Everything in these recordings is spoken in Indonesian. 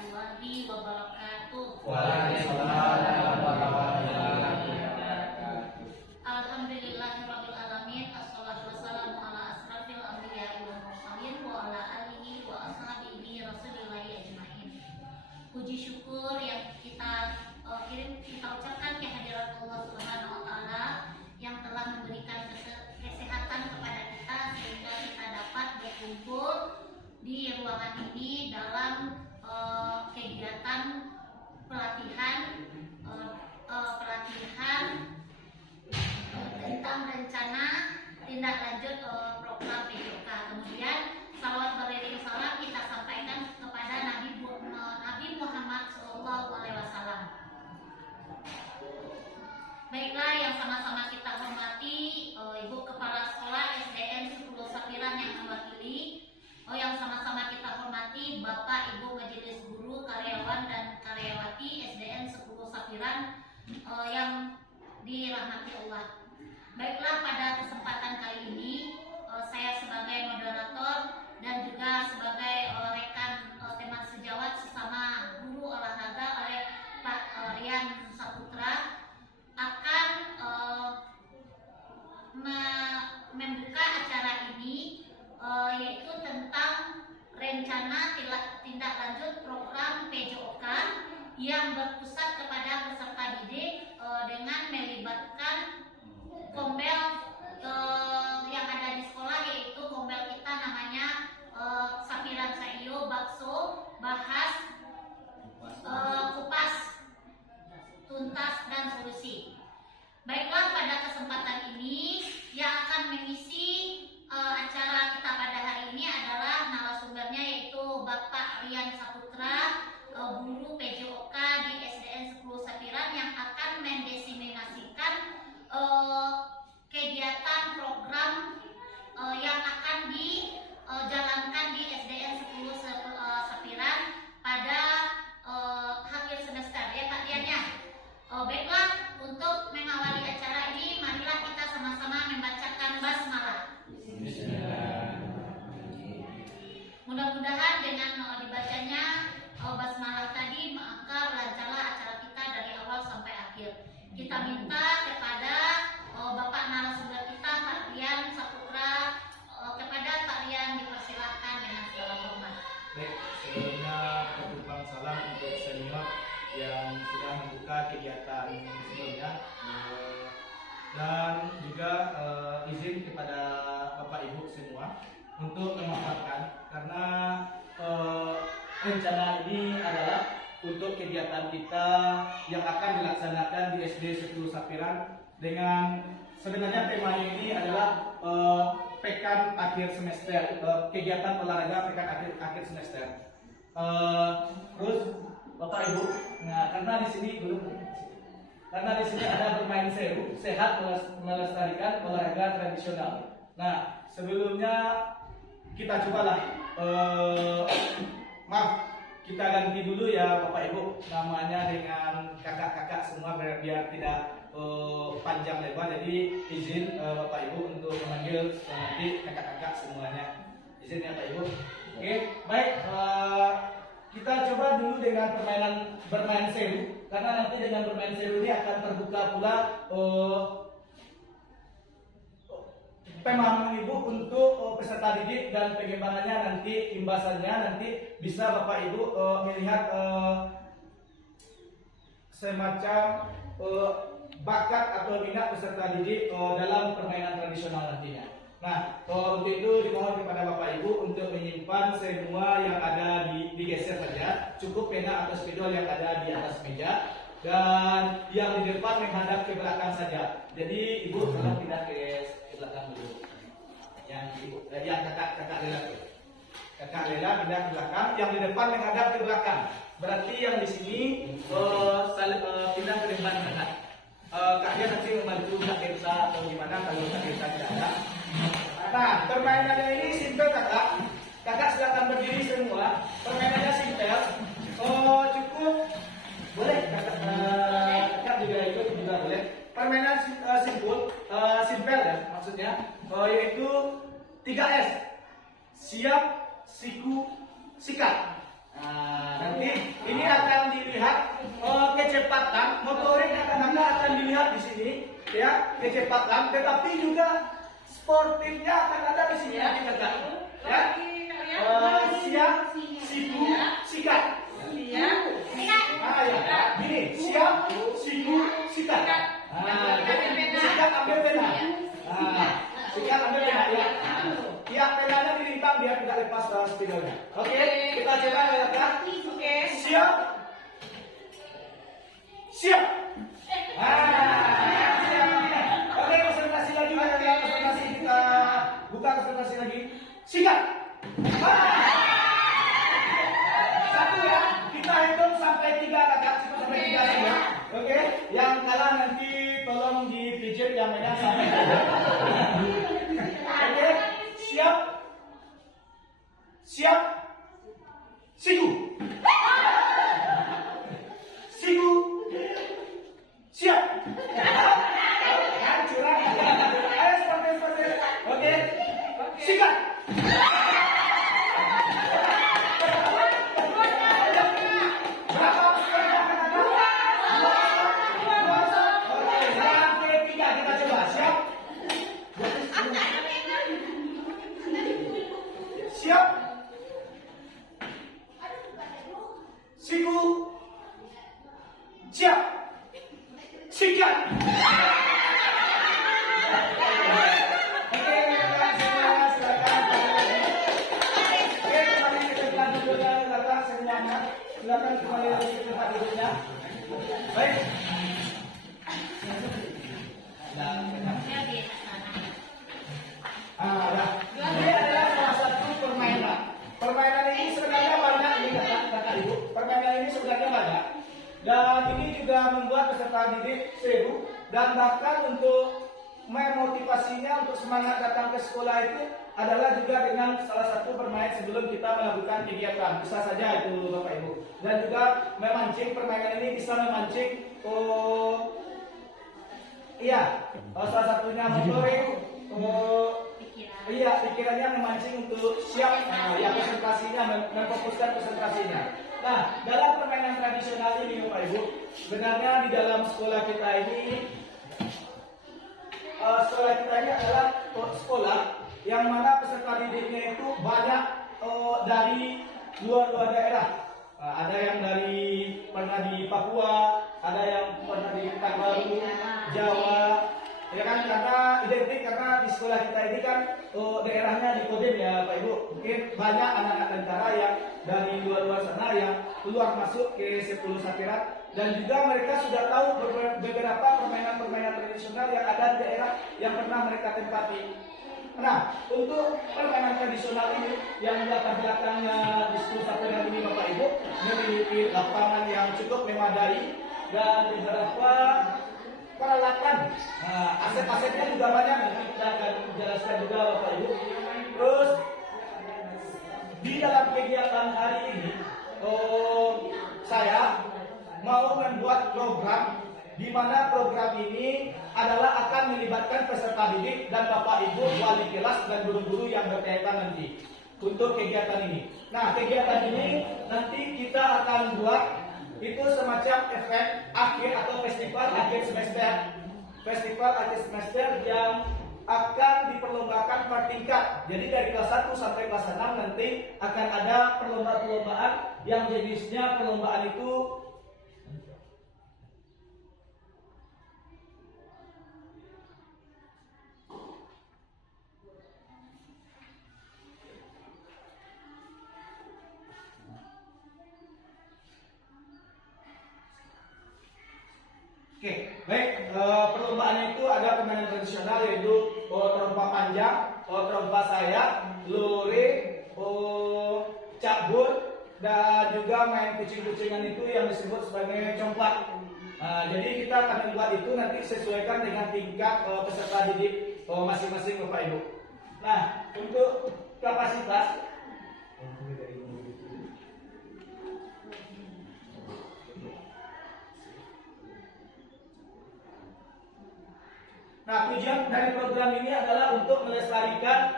warahmatullahi wabarakatuh. Waalaikumsalam warahmatullahi wabarakatuh. Alhamdulillahirabbil alamin. Assalatu wassalamu ala asrafil anbiya'i wal mursalin wa ala alihi wa ashabihi rasulillahi ajmain. Puji syukur yang kita ucapkan kehadirat Allah Subhanahu wa taala yang telah memberikan kesehatan kepada kita sehingga kita dapat berkumpul di ruangan ini dalam kegiatan pelatihan tentang rencana tindak lanjut program PJOK. Kemudian salawat beriring salam kita sampaikan kepada Nabi Muhammad SAW. Baiklah, yang sama-sama kita hormati Ibu Kepala Sekolah SDN 10 Sapiran yang mewakili, yang sama-sama kita hormati Bapak Ibu Majelis Guru, karyawan dan karyawati SDN 10 Sapiran yang dirahmati Allah. Baiklah, pada kesempatan kali ini saya sebagai moderator dan juga sebagai rekan teman sejawat sesama guru olahraga oleh Pak Rian Saputra akan membuka acara ini, yaitu tentang rencana tindak lanjut program PJOK yang berpusat kepada peserta didik dengan melibatkan kombel yang ada di sekolah, yaitu kombel kita namanya Sapiran Saio, bakso, bahas, kupas, tuntas, dan solusi. Baiklah, pada kesempatan ini yang akan mengisi acara kita pada hari ini adalah narasumbernya, yaitu Bapak Rian Saputra, guru PJOK di SDN 10 Sapiran yang akan mendesimasikan kegiatan program yang akan dijalankan di SDN 10 Sapiran pada akhir semester, ya Pak Rian ya. Baiklah, untuk mengawali acara ini, marilah kita sama-sama membacakan basmalah. Mudah-mudahan dengan dibacanya basmalah tadi, maka lancarlah acara kita dari awal sampai akhir. Kita minta kepada Bapak narasumber kita, Pak Rian Saputra, kepada Pak Rian dipersilahkan dengan segala hormat. Baik, sebelumnya ketupat salam untuk senior yang sudah membuka kegiatan sebelumnya, dan juga izin kepada Bapak Ibu semua untuk memaafkan karena rencana ini adalah untuk kegiatan kita yang akan dilaksanakan di SD 10 Sapiran, dengan sebenarnya temanya ini adalah pekan akhir semester, kegiatan olahraga pekan akhir semester. Terus Bapak Ibu, nah karena di sini ada bermain seru, sehat melestarikan olahraga tradisional. Nah, sebelumnya kita cobalah, kita ganti dulu ya Bapak Ibu namanya dengan kakak-kakak semua biar tidak panjang lebar. Jadi izin Bapak Ibu untuk memanggil nanti kakak-kakak semuanya. Izin ya Pak Ibu. Oke, baik. Kita coba dulu dengan bermain seru, karena nanti dengan bermain seru ini akan terbuka pula pemahaman Ibu untuk peserta didik, dan pengembangannya nanti imbasannya nanti bisa Bapak Ibu melihat semacam bakat atau minat peserta didik dalam permainan tradisional nantinya. Nah, untuk itu dimohon kepada Bapak Ibu untuk menyimpan semua yang ada digeser saja, cukup pena atau spidol yang ada di atas meja, dan yang di depan menghadap ke belakang saja. Jadi Ibu tolong pindah ke belakang dulu. Yang kakak Lela, kakak Lela pindah ke belakang, yang di depan menghadap ke belakang. Berarti yang di sini pindah ke depan kakak. Kak dia nanti membantu Kak Elsa atau gimana kalau Kak Elsa tidak ada. Nah, permainannya ini simpel kakak. Kakak silakan berdiri semua. Permainannya simpel. Cukup boleh kakak juga ikut juga boleh. Permainan simpel ya maksudnya, yaitu 3S. Siap, siku, sikat. Nah, nanti ini akan dilihat kecepatan motorik akan dilihat di sini ya, kecepatan, tetapi juga sportifnya akan ada di sini nanti kakak ya. Siap, siku, sikat. Ah ya, gini, siap, siku, sikat. Jadi sikat ambil pena. Sikat ambil pena ya. Ya, penanya dilintang biar tidak lepas dari spidolnya. Oke, kita coba lihatkan. Oke. Siap. Siap. Oke, konsentrasi lagi. Konsentrasi kita buka konsentrasi lagi. Sikat. Satu ya. Kita hitung sampai 3 kakak. Cukup sampai 3 saja. Oke, yang kalah nanti tolong dipijit yang mainnya sampai. Oke, siap. Siap. Siku. Siku. Siap. Curang. Ayo seperti. Oke. Sikat. Berapa skornya akan ada? 2-2. Oke, sampai 3 kita coba. Siap. Siap. Siku. Siap. Sikat. Oke, silakan. Oke, kembali ke tempat duduknya, silakan semuanya. Silakan kembali lagi ke tempat duduknya. Baik. Ya. Ini adalah salah satu permainan. Permainan ini sebenarnya banyak ini kata ibu. Permainan ini sebenarnya banyak. Dan ini juga membuat peserta didik seru dan bahkan untuk memotivasinya untuk semangat datang ke sekolah itu adalah juga dengan salah satu permainan sebelum kita melakukan kegiatan. Bisa saja itu Bapak Ibu. Dan juga memancing, permainan ini bisa memancing salah satunya motorik, pikirannya memancing untuk siap, konsentrasinya, memfokuskan konsentrasinya. Nah, dalam permainan tradisional ini Bapak Ibu, sebenarnya di dalam sekolah kita ini adalah sekolah yang mana peserta didiknya itu banyak dari luar daerah. Ada yang pernah di Papua, ada yang pernah di Pekanbaru, Jawa. Ya kan, karena identik karena di sekolah kita ini kan daerahnya di Kodim ya Pak Ibu. Mungkin banyak anak-anak tentara yang dari luar sana yang keluar masuk ke 10 Sapirat, dan juga mereka sudah tahu beberapa permainan-permainan tradisional yang ada di daerah yang pernah mereka tempati. Nah, untuk permainan tradisional ini yang belakang-belakangnya di 10 Sapirat ini Bapak Ibu memiliki lapangan yang cukup memadai dan beberapa peralatan. Nah, aset-asetnya juga banyak, nanti kita akan jelaskan juga Bapak Ibu. Terus di dalam kegiatan hari ini saya mau membuat program di mana program ini adalah akan melibatkan peserta didik dan Bapak Ibu, wali kelas dan guru-guru yang berkaitan nanti untuk kegiatan ini. Nah, kegiatan ini nanti kita akan buat itu semacam event akhir atau festival akhir semester. Festival akhir semester yang akan diperlombakan per tingkat. Jadi dari kelas 1 sampai kelas 6 nanti akan ada perlombaan yang jenisnya perlombaan itu Oke, baik. Perlombaannya itu ada permainan tradisional yaitu trompa panjang, trompa sayap, lore, cabut, dan juga main kucing-kucingan itu yang disebut sebagai complak. Jadi kita akan membuat itu nanti sesuaikan dengan tingkat peserta didik masing-masing Bapak Ibu. Nah, untuk kapasitas tujuan dari program ini adalah untuk melestarikan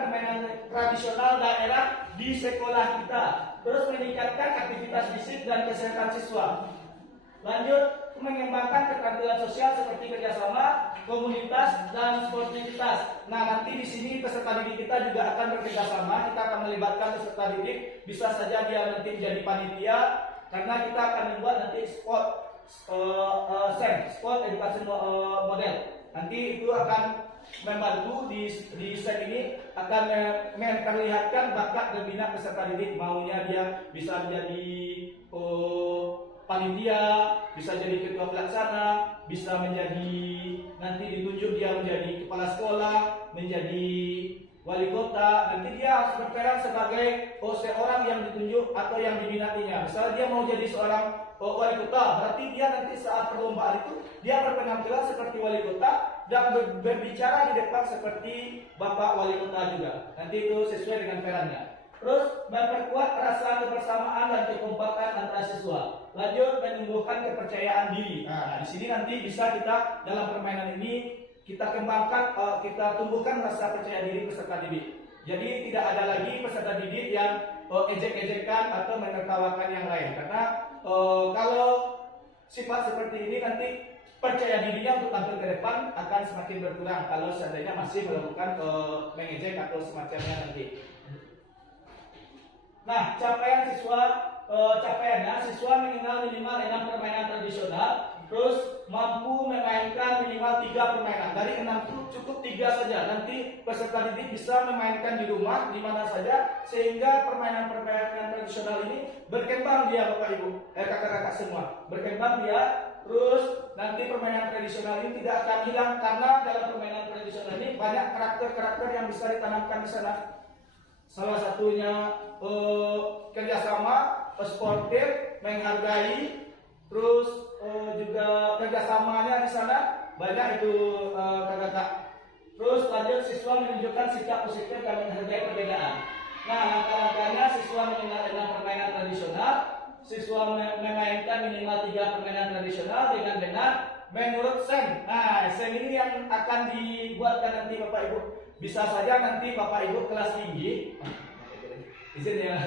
permainan tradisional daerah di sekolah kita. Terus meningkatkan aktivitas fisik dan kesehatan siswa. Lanjut, mengembangkan keterampilan sosial seperti kerjasama, komunitas, dan sportivitas. Nah, nanti di sini peserta didik kita juga akan bekerjasama. Kita akan melibatkan peserta didik. Bisa saja dia nanti menjadi panitia, karena kita akan membuat nanti sport education model. Nanti itu akan membantu di set ini akan memperlihatkan bakat dan minat peserta didik. Maunya dia bisa menjadi panitia, bisa jadi ketua pelaksana, bisa menjadi nanti ditunjuk dia menjadi kepala sekolah, menjadi wali kota. Nanti dia harus berperan sebagai seorang yang ditunjuk atau yang diminatinya. Misalnya dia mau jadi seorang wali kota, berarti dia nanti saat perlombaan itu dia berpenampilan seperti wali kota dan berbicara di depan seperti bapak wali kota juga. Nanti itu sesuai dengan perannya. Terus memperkuat rasa kebersamaan dan kekompakan antara siswa. Lanjut, menumbuhkan kepercayaan diri. Nah, di sini nanti bisa kita dalam permainan ini kita kembangkan, kita tumbuhkan rasa percaya diri peserta didik. Jadi tidak ada lagi peserta didik yang ejek-ejekan atau menertawakan yang lain. Karena kalau sifat seperti ini nanti percaya dirinya untuk tampil ke depan akan semakin berkurang kalau seandainya masih melakukan mengejek atau semacamnya nanti. Nah, capaiannya siswa mengenal minimal 6 permainan tradisional, terus mampu memainkan minimal 3 permainan. Dari 6 itu cukup 3 saja. Nanti peserta didik bisa memainkan di rumah di mana saja, sehingga permainan tradisional ini berkembang dia Bapak Ibu, kakak-kakak semua. Berkembang dia, terus nanti permainan tradisional ini tidak akan hilang karena dalam permainan tradisional ini banyak karakter-karakter yang bisa ditanamkan di sana. Salah satunya kerjasama, sportif, menghargai, terus juga kerjasamanya di sana banyak itu kakak-kakak. Terus lanjut, siswa menunjukkan sikap positif dan menghargai perbedaan. Nah, langkah-langkahnya siswa mengenal dengan permainan tradisional, siswa memainkan minimal 3 permainan tradisional dengan benar menurut SEM. Nah, SEM ini yang akan dibuatkan nanti Bapak Ibu. Bisa saja nanti Bapak Ibu kelas tinggi, izin ya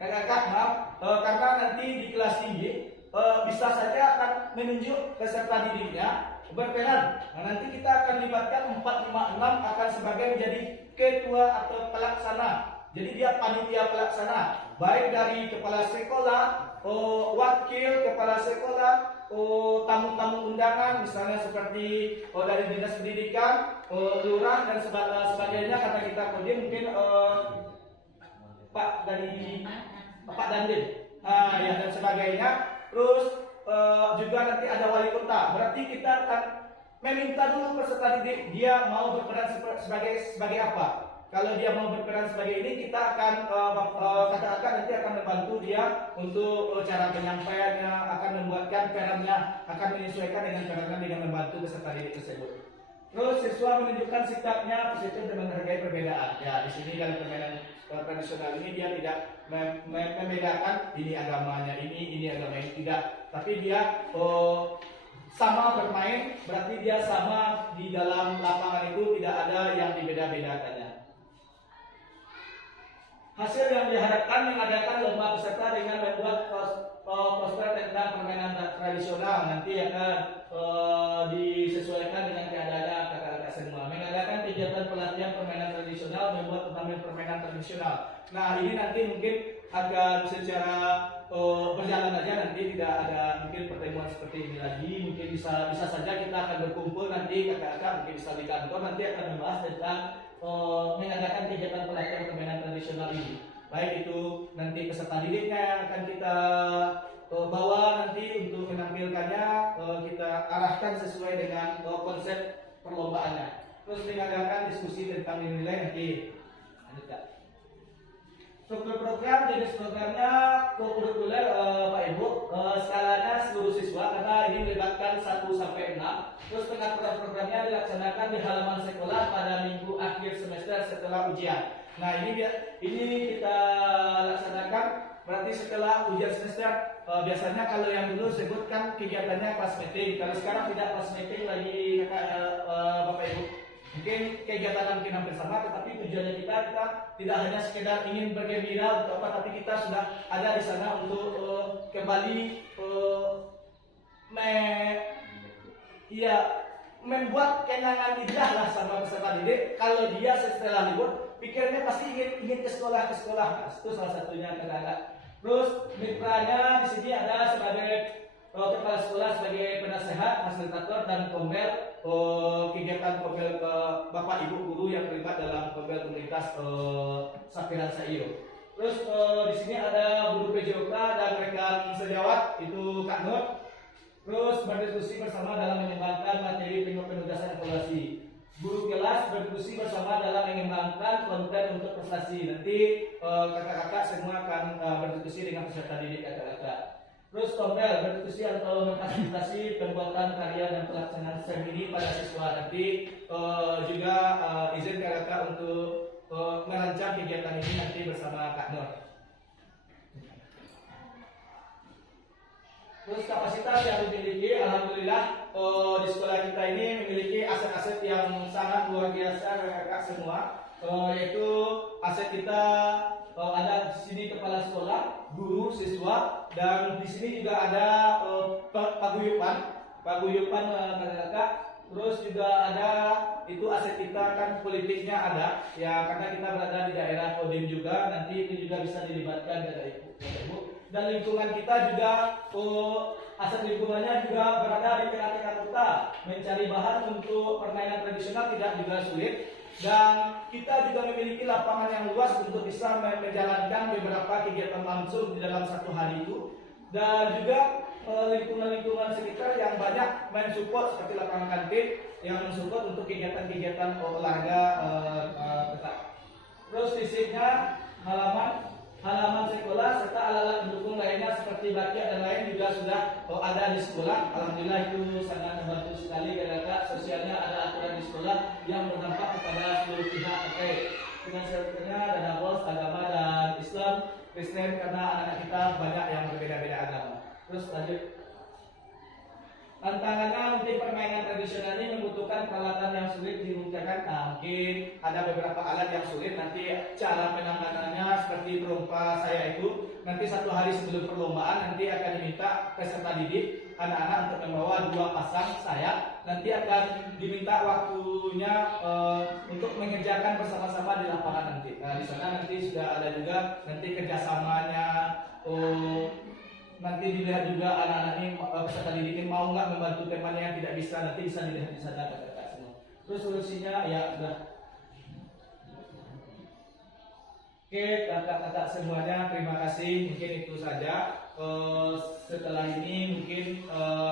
kakak-kakak, maaf, karena nanti di kelas tinggi bisa saja akan menunjuk peserta didiknya berperan. Nah, nanti kita akan libatkan 4, 5, 6 akan sebagai menjadi ketua atau pelaksana. Jadi dia panitia pelaksana, baik dari kepala sekolah, wakil kepala sekolah, tamu-tamu undangan, misalnya seperti dari dinas pendidikan, lurah dan sebagainya. Karena kita kodim mungkin Pak dari Pak Dandim, ya dan sebagainya. Terus juga nanti ada wali kota. Berarti kita akan meminta dulu peserta didik dia mau berperan sebagai apa. Kalau dia mau berperan sebagai ini, kita akan kakak-kakak nanti akan membantu dia untuk cara penyampaiannya, akan membuatkan perannya, akan menyesuaikan dengan perannya dengan membantu peserta didik tersebut. Terus siswa menunjukkan sikapnya positif dan menghargai perbedaan. Ya, di sini dalam permainan tradisional ini dia tidak membedakan ini agamanya, ini agama ini, tidak. Tapi dia sama bermain, berarti dia sama di dalam lapangan itu, tidak ada yang dibeda-bedakannya. Hasil yang diharapkan mengadakan lomba peserta dengan membuat poster tentang permainan tradisional. Nanti akan disesuaikan dengan keadaannya kakak-kakak semua. Mengadakan kegiatan pelatihan permainan tradisional, membuat turnamen permainan tradisional. Nah, ini nanti mungkin akan secara berjalan aja, nanti tidak ada mungkin pertemuan seperti ini lagi. Mungkin bisa saja kita akan berkumpul nanti kakak-kakak, mungkin bisa di kantor, nanti akan membahas tentang mengadakan kegiatan pelatihan permainan tradisional ini. Baik itu nanti peserta didiknya yang akan kita bawa nanti untuk menampilkannya, kita arahkan sesuai dengan konsep perlombaannya. Terus mengadakan diskusi tentang nilai nanti. Lanjutkan. Struktur program, jenis programnya kurikuler Pak Ibu, skalanya seluruh siswa karena ini melibatkan 1 sampai 6. Terus pengaturan programnya dilaksanakan di halaman sekolah pada minggu akhir semester setelah ujian. Nah, ini kita laksanakan berarti setelah ujian semester. Biasanya kalau yang dulu sebutkan kegiatannya kelas meeting, kalau sekarang tidak kelas meeting lagi Bapak Ibu. Mungkin kegiatan kita bersama, tetapi tujuannya kita tidak hanya sekedar ingin bergembira untuk apa, tapi kita sudah ada di sana untuk kembali membuat kenangan indah lah sama peserta didik. Kalau dia setelah libur, pikirnya pasti ingin ke sekolah. Nah, itu salah satunya kadang-kadang. Terus mitranya di sini ada sebagai kepala sekolah, sebagai penasehat, fasilitator dan kombel kegiatan kombel bapak ibu guru yang terlibat dalam kombel komunitas Sapiran Saio. Terus di sini ada guru PJOK dan rekan sejawat itu Kak Nur. Terus berdiskusi bersama dalam mengembangkan materi penugasan evaluasi. Guru kelas berdiskusi bersama dalam mengembangkan konten untuk prestasi. Nanti kakak-kakak semua akan berdiskusi dengan peserta didik kakak-kakak. Terus kombel berdiskusi atau memfasilitasi pembuatan karya dan pelaksanaan STEM ini pada siswa. Nanti juga izin kakak untuk merancang kegiatan ini nanti bersama Kak Nur. Terus kapasitas yang dimiliki, alhamdulillah di sekolah kita ini memiliki aset-aset yang sangat luar biasa kakak semua. Yaitu aset kita ada di sini kepala sekolah, guru, siswa, dan di sini juga ada paguyupan kakak-kakak. Terus juga ada itu aset kita kan politiknya ada, ya karena kita berada di daerah Kodim juga, nanti itu juga bisa dilibatkan dari ibu. Dan lingkungan kita juga aset lingkungannya juga berada di tengah-tengah kota. Mencari bahan untuk permainan tradisional tidak juga sulit. Dan kita juga memiliki lapangan yang luas untuk bisa menjalankan beberapa kegiatan langsung di dalam satu hari itu. Dan juga lingkungan-lingkungan sekitar yang banyak mensupport seperti lapangan kantin yang mensupport untuk kegiatan-kegiatan olahraga tetap. Terus fisiknya halaman sekolah serta alat-alat pendukung lainnya seperti bakiak dan lain juga sudah ada di sekolah. Alhamdulillah itu sangat membantu sekali karena sosialnya ada aturan di sekolah yang berdampak kepada seluruh pihak terkait. Dengan syaratnya dana bos, agama dan Islam, Kristen karena anak-anak kita banyak yang berbeda-beda agama. Terus lanjut. Tantangannya mungkin permainan tradisional ini membutuhkan peralatan yang sulit dimunculkan. Nah, mungkin ada beberapa alat yang sulit. Nanti cara penanganannya seperti perompa saya itu. Nanti satu hari sebelum perlombaan nanti akan diminta peserta didik anak-anak untuk membawa 2 pasang sayap. Nanti akan diminta waktunya untuk mengerjakan bersama-sama di lapangan nanti. Nah, di sana nanti sudah ada juga nanti kerjasamanya. Nanti dilihat juga anak-anak ini peserta didik ini mau nggak membantu temannya yang tidak bisa, nanti bisa dilihat di sana kakak semua. Terus solusinya ya udah. Oke kakak-kakak semuanya, terima kasih, mungkin itu saja. Setelah ini mungkin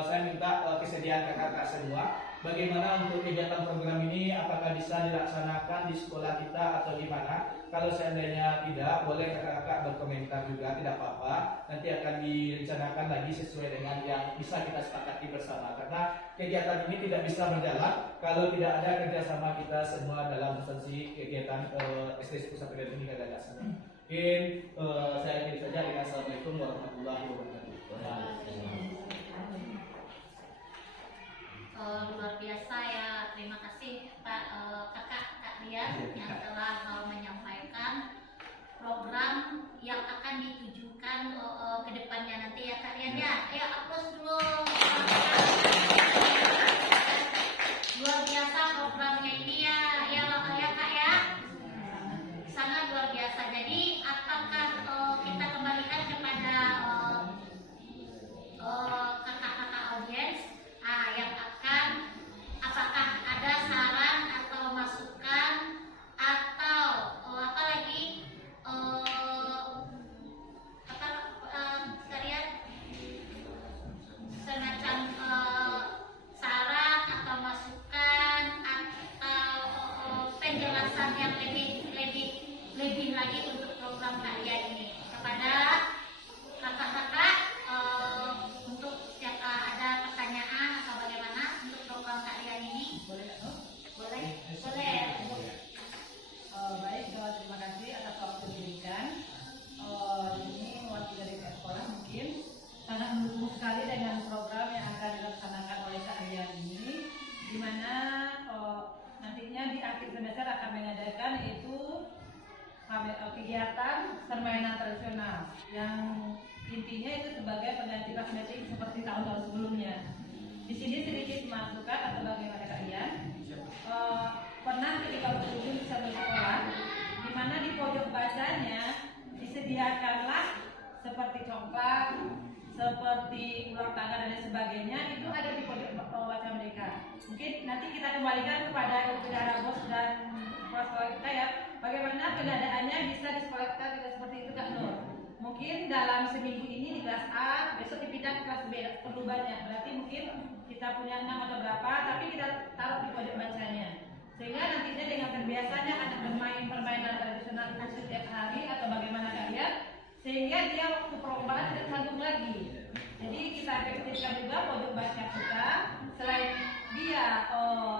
saya minta kesediaan kakak-kakak semua. Bagaimana untuk kegiatan program ini, apakah bisa dilaksanakan di sekolah kita atau di mana? Kalau seandainya tidak, boleh kakak-kakak berkomentar juga, tidak apa-apa. Nanti akan direncanakan lagi sesuai dengan yang bisa kita sepakati bersama. Karena kegiatan ini tidak bisa berjalan kalau tidak ada kerjasama kita semua dalam instansi kegiatan SD Pusat Pendidikan ini kakak-kakak semua. Mungkin saya akhiri saja dengan Assalamualaikum warahmatullahi wabarakatuh. Luar biasa ya, terima kasih kakak Kak Rian yang telah menyampaikan program yang akan ditujukan ke depannya nanti ya Kak Rian ya. Ayo aplaus dulu. Luar biasa programnya ini ya Kak ya. Sangat luar biasa. Jadi apakah kita kembalikan kepada kakak-kakak audiens yang apakah ada saran atau masukan atau kegiatan permainan tradisional yang intinya itu sebagai pengganti kosmetik seperti tahun-tahun sebelumnya. Di sini sedikit masukan atau bagaimana kalian pernah ketika berkunjung di satu sekolah, di mana di pojok bacanya disediakanlah seperti coklat, seperti ulang tangga dan lain sebagainya, itu ada di pojok baca mereka. Mungkin nanti kita kembalikan kepada Saudara Bos dan kepala sekolah kita ya, bagaimana keadaannya bisa di sekolah kita tidak seperti itu Kak Nur. Mungkin dalam seminggu ini di kelas A, besok dipindah ke kelas B, perlu banyak. Berarti mungkin kita punya 6 atau berapa, tapi kita taruh di pojok bacanya. Sehingga nantinya dengan terbiasanya anak bermain permainan tradisional itu setiap hari atau bagaimana kalian, sehingga dia waktu perlombaan tidak tanggung lagi. Jadi kita efektifkan juga pojok baca kita. Selain dia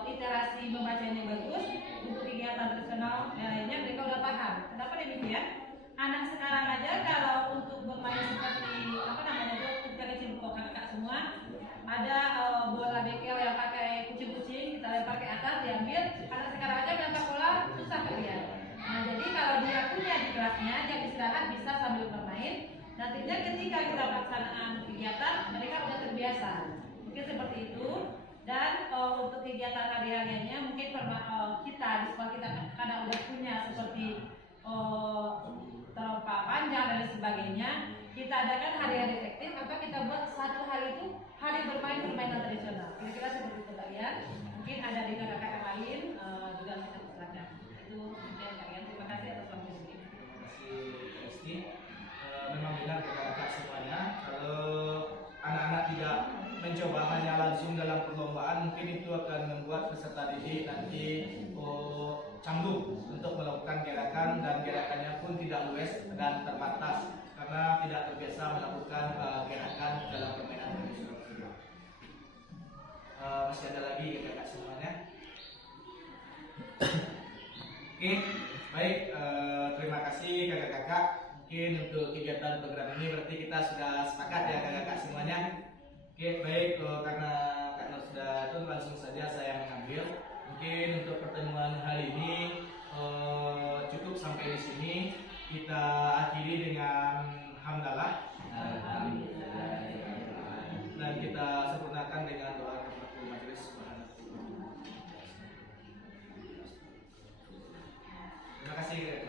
literasi membacanya bagus, untuk kegiatan tradisional yang lainnya mereka udah paham. Kenapa demikian? Anak sekarang aja kalau untuk bermain seperti apa namanya itu kita kecil kakak semua, ada bola bekel yang pakai kucing-kucing kita lempar ke atas diambil. Anak sekarang aja melempar bola susah kalian. Nah jadi kalau dia punya di kelasnya, jam istirahat bisa sambil bermain. Nantinya ketika kita pelaksanaan kegiatan, mereka sudah terbiasa. Mungkin seperti itu. Dan untuk kegiatan hari-hariannya mungkin kita di sekolah kita kadang udah punya seperti terompa panjang dan lain sebagainya. Kita adakan hari-hari efektif atau kita buat satu hari itu hari bermain permainan tradisional. Kira-kira seperti itu kalian. Mungkin ada di kakak yang lain juga bisa silakan. Itu mungkin kalian. Terima kasih atas waktu ini. Terima kasih Rizky. Memang benar kakak semuanya. Kalau anak-anak tidak mencoba hanya langsung dalam perlombaan, mungkin itu akan membuat peserta didik nanti canggung untuk melakukan gerakan, dan gerakannya pun tidak luas dan terbatas karena tidak terbiasa melakukan gerakan dalam permainan tradisional. Masih ada lagi kakak semuanya. Oke, baik. Terima kasih kakak-kakak. Mungkin untuk kegiatan program ini berarti kita sudah sepakat ya kakak-kakak semuanya. Oke, baik. Karena sudah itu langsung saja saya mengambil. Mungkin untuk pertemuan hari ini cukup sampai di sini. Kita akhiri dengan hamdalah. Dan kita sempurnakan dengan doa kafaratul majelis. Terima kasih.